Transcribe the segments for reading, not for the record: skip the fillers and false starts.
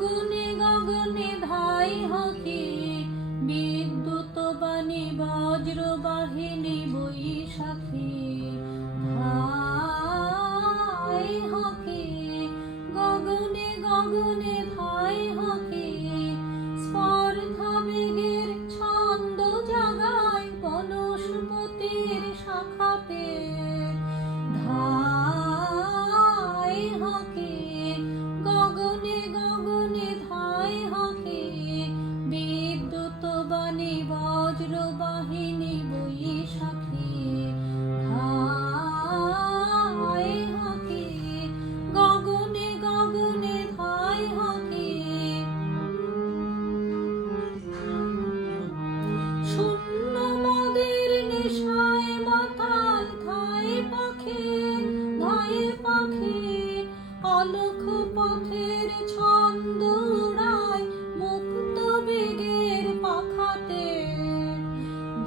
গগনে গগনে ধাই হকি, বিদ্যুৎ বাণী বজ্র বাহিনী বৈশাখী। ধাই হকি গগনে গগনে ধাই হকি, স্পর্ধা বেগের ছন্দ জাগায় বনস্পতির শাখাতে। ধাই হকি গগনে গগনে ধাই হকি, বিদ্যুৎ বাণী বজ্র বাহিনী বৈশাখী। ধাই হকি গগনে গগনে ধাই হকি। শূন্য মদের নেশায় মাতাল ধাই পাখি, ধাই পাখি অলখ পথের ছন্দ উড়ায় মুক্ত বেগের পাখাতে।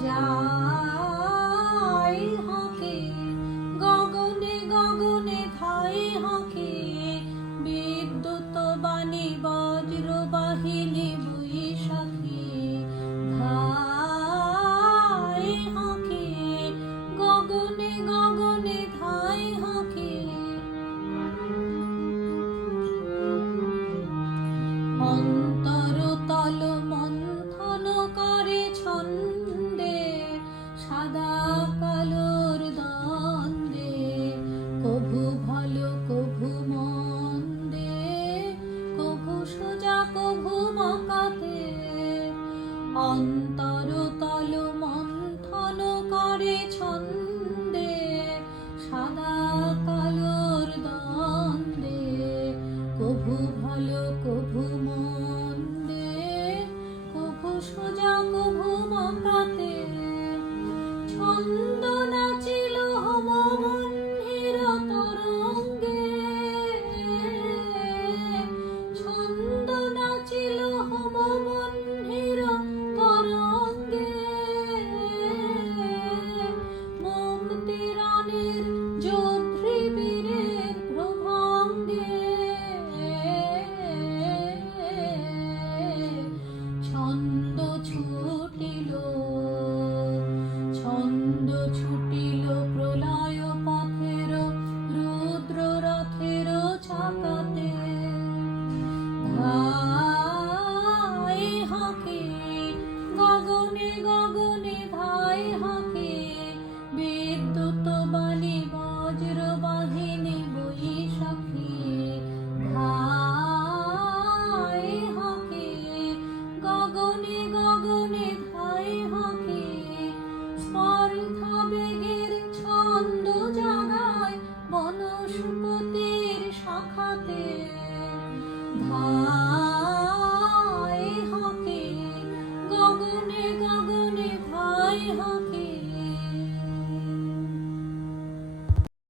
যাই হকি গগনে গগনে ধাই হকি, বিদ্যুৎ বাণী বজ্র বাহিনী বৈশাখী। ধাই হকি গগনে গগনে ধাই হকি। অন্তরতল মন্থন করে ছন্দে, সাদা কালোর দ্বন্দ্বে, কভু ভালো কভু মন্দে, কভু সোজা কভু বাঁকাতে। অন্তরতল মন্থন করে ছন্দে, সাদা কালোর দ্বন্দ্বে, কভু ভালো কভু মন্দে, কভু সোজা কভু বাঁকাতে। ছন্দ